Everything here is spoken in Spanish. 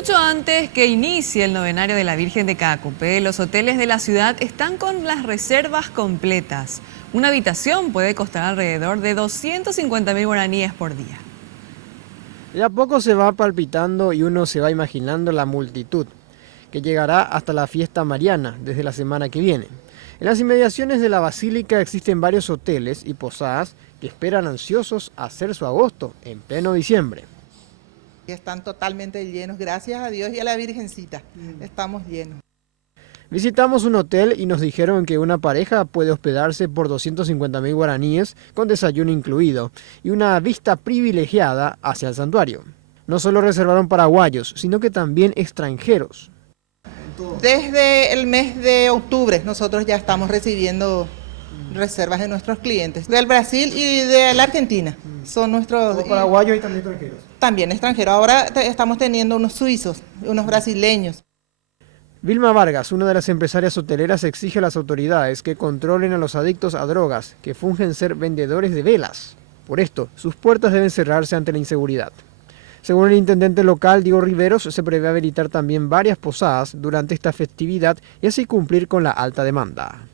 Mucho antes que inicie el novenario de la Virgen de Caacupé, los hoteles de la ciudad están con las reservas completas. Una habitación puede costar alrededor de 250.000 guaraníes por día. De a poco se va palpitando y uno se va imaginando la multitud, que llegará hasta la fiesta mariana desde la semana que viene. En las inmediaciones de la Basílica existen varios hoteles y posadas que esperan ansiosos a hacer su agosto en pleno diciembre. Están totalmente llenos, gracias a Dios y a la Virgencita, estamos llenos. Visitamos un hotel y nos dijeron que una pareja puede hospedarse por 250.000 guaraníes con desayuno incluido y una vista privilegiada hacia el santuario. No solo reservaron paraguayos, sino que también extranjeros. Desde el mes de octubre nosotros ya estamos recibiendo reservas de nuestros clientes, del Brasil y de la Argentina. Son nuestros paraguayos y también extranjeros. También extranjeros. Ahora estamos teniendo unos suizos, unos brasileños. Vilma Vargas, una de las empresarias hoteleras, exige a las autoridades que controlen a los adictos a drogas, que fungen ser vendedores de velas. Por esto, sus puertas deben cerrarse ante la inseguridad. Según el intendente local, Diego Riveros, se prevé habilitar también varias posadas durante esta festividad y así cumplir con la alta demanda.